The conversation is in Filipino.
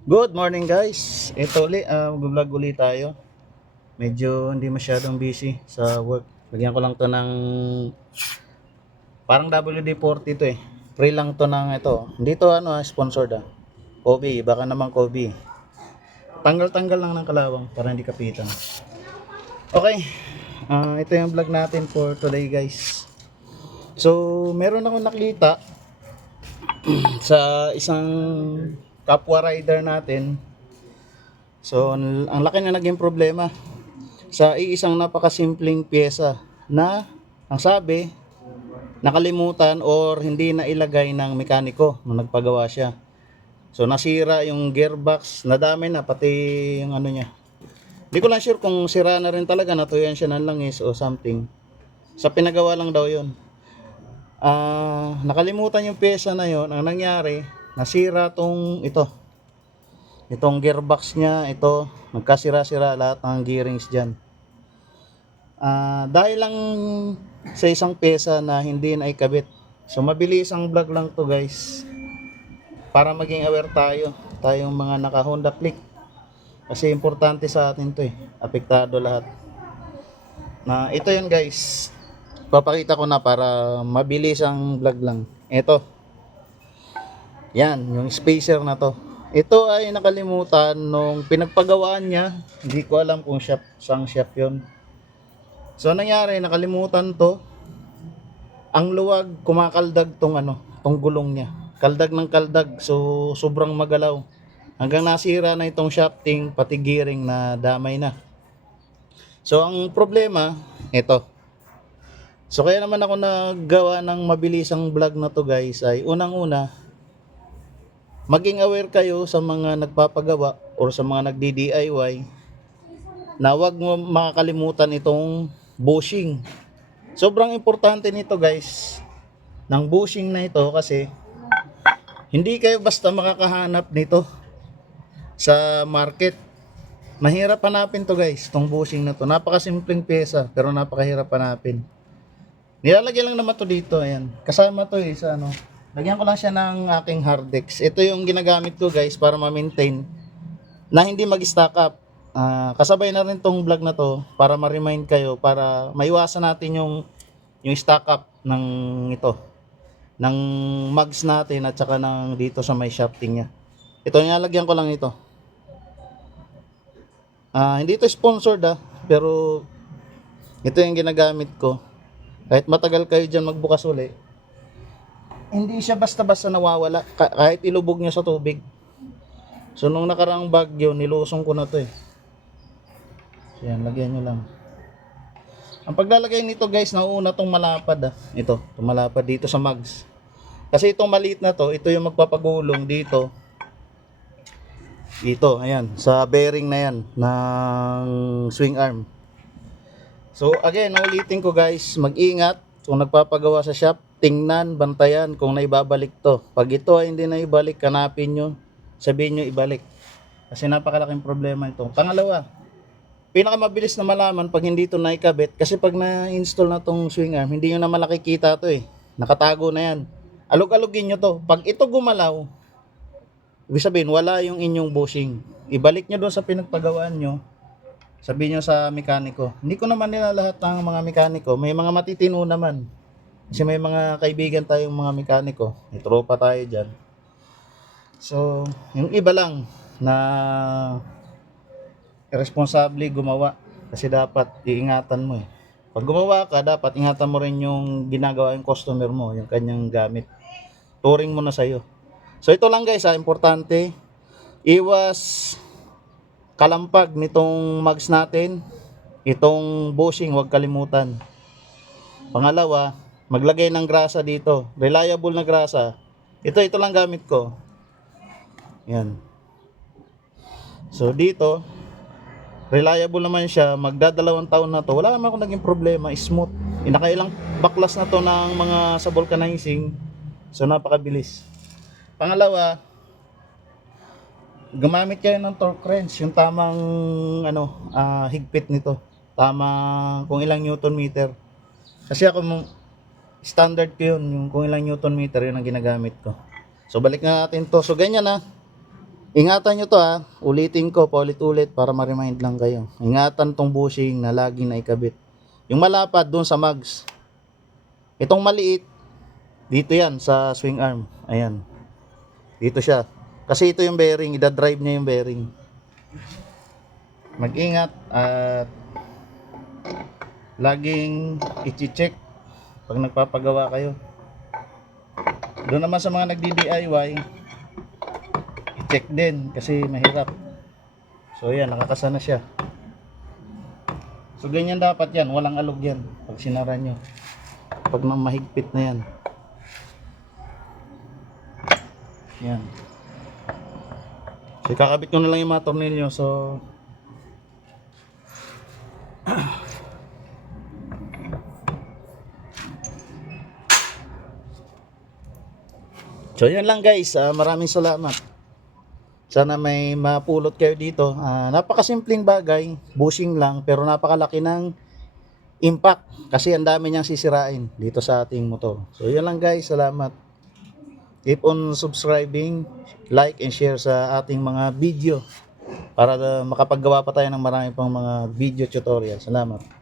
Good morning guys. Ito ulit, mag-vlog ulit tayo. Medyo hindi masyadong busy sa work. Lagyan ko lang to ng parang WD-40 to eh. Free lang to ng ito. Hindi to sponsored ah. Kobe, baka naman Kobe. Tanggal-tanggal lang ng kalawang para hindi kapitan. Okay, ito yung vlog natin for today guys. So, meron akong nakita sa isang kapwa rider natin. So, ang laki na naging problema sa iisang napakasimpleng pyesa na ang sabi nakalimutan or hindi na ilagay ng mekaniko nung nagpagawa siya. So nasira yung gearbox, nadami na pati yung ano niya. Hindi ko lang sure kung sira na rin talaga, natuyan siya ng langis o something. Sa pinagawa lang daw yun. Nakalimutan yung pyesa na yon. Ang nangyari, nasira itong gearbox niya, ito, nagkasira-sira lahat ng gearings dyan. Dahil lang sa isang pyesa na hindi na ikabit. So mabilis ang vlog lang to guys. Para maging aware tayong mga naka Honda Click. Kasi importante sa atin to eh. Apektado lahat. Na ito yun guys. Papakita ko na para mabilis ang vlog lang. Ito. Yan, yung spacer na to. Ito ay nakalimutan nung pinagpagawaan niya. Hindi ko alam kung sang shop yun. So nangyari, nakalimutan to. Ang luwag, kumakaldag tong gulong niya. Kaldag ng kaldag, so sobrang magalaw. Hanggang nasira na itong shafting, pati gearing na damay na. So ang problema, ito. So kaya naman ako naggawa ng mabilisang vlog na to guys, ay unang-una, maging aware kayo sa mga nagpapagawa or sa mga nagdi-DIY na wag mo makakalimutan itong bushing. Sobrang importante nito guys, ng bushing na ito kasi hindi kayo basta makakahanap nito sa market. Mahirap hanapin to guys, tong bushing na to. Napakasimpleng pyesa pero napakahirap hanapin. Nilalagay lang naman to dito, ayan. Kasama to eh sa ano. Lagyan ko lang siya ng aking hard disk. Ito yung ginagamit ko guys para ma-maintain na hindi mag-stack up. Kasabay na rin tong vlog na to para ma-remind kayo, para maiwasan natin yung stack up ng ito, ng mugs natin at saka ng dito sa may shafting niya. Ito, nilalagyan ko lang ito. Hindi ito sponsored pero ito yung ginagamit ko. Kahit matagal kayo dyan magbukas uli, hindi siya basta-basta nawawala kahit ilubog niya sa tubig. So nung nakaraang bagyo, nilusong ko na to eh. So yan, lagyan nyo lang. Ang paglalagay nito guys, nauuna tong malapad Ito, itong malapad dito sa mugs. Kasi itong maliit na to, ito yung magpapagulong dito. Dito, ayan, sa bearing na yan ng swing arm. So again, ulitin ko guys, mag-ingat kung nagpapagawa sa shop, tingnan, bantayan kung naibabalik to. Pag ito ay hindi na ibalik, kanapin nyo, sabihin nyo ibalik. Kasi napakalaking problema ito. Pangalawa, pinakamabilis na malaman pag hindi ito naikabit, kasi pag na-install na tong swing arm, hindi nyo naman nakikita to eh. Nakatago na yan. Alog-alogin nyo to. Pag ito gumalaw, ibig sabihin wala yung inyong bushing. Ibalik nyo doon sa pinagpagawaan nyo. Sabihin nyo sa mekaniko. Hindi ko naman nila lahat ng mga mekaniko. May mga matitino naman. Kasi may mga kaibigan tayong mga mekaniko. May tropa tayo dyan. So, yung iba lang na irresponsable gumawa. Kasi dapat iingatan mo eh. Pag gumawa ka, dapat ingatan mo rin yung ginagawa yung customer mo, yung kanyang gamit. Turing mo na sa'yo. So, ito lang guys importante. Iwas kalampag nitong mugs natin. Itong bushing, huwag kalimutan. Pangalawa, maglagay ng grasa dito. Reliable na grasa. Ito lang gamit ko. Yan. So dito, reliable naman siya. Magdadalawang taon na to. Wala naman akong naging problema. Smooth. Nakailang baklas na to ng mga sa vulcanizing. So napakabilis. Pangalawa, gumamit kayo ng torque wrench, yung tamang higpit nito, tamang kung ilang newton meter. Kasi ako standard ko yun, yung kung ilang newton meter yun ang ginagamit ko. So balik na natin to. So ganyan Ingatan nyo to ha. Ulitin ko, paulit-ulit para ma-remind lang kayo. Ingatan tong bushing na lagi na ikabit. Yung malapad doon sa mags. Itong maliit, dito yan sa swing arm. Ayan. Dito siya. Kasi ito yung bearing, ida-drive niya yung bearing. Mag-ingat at laging i-check pag nagpapagawa kayo. Doon naman sa mga nagdi-DIY, i-check din kasi mahirap. So yan, nakakasana siya. So ganyan dapat yan, walang alog yan pag sinara nyo. Pag mahigpit na yan. Yan. So kakabit ko na lang yung mga tornilyo. So yan lang guys. Maraming salamat. Sana may mapulot kayo dito. Napakasimpleng bagay, bushing lang, pero napakalaki ng impact kasi ang dami niyang sisirain dito sa ating motor. So yan lang guys, salamat. Keep on subscribing, like and share sa ating mga video para makapaggawa pa tayo ng marami pang mga video tutorial. Salamat.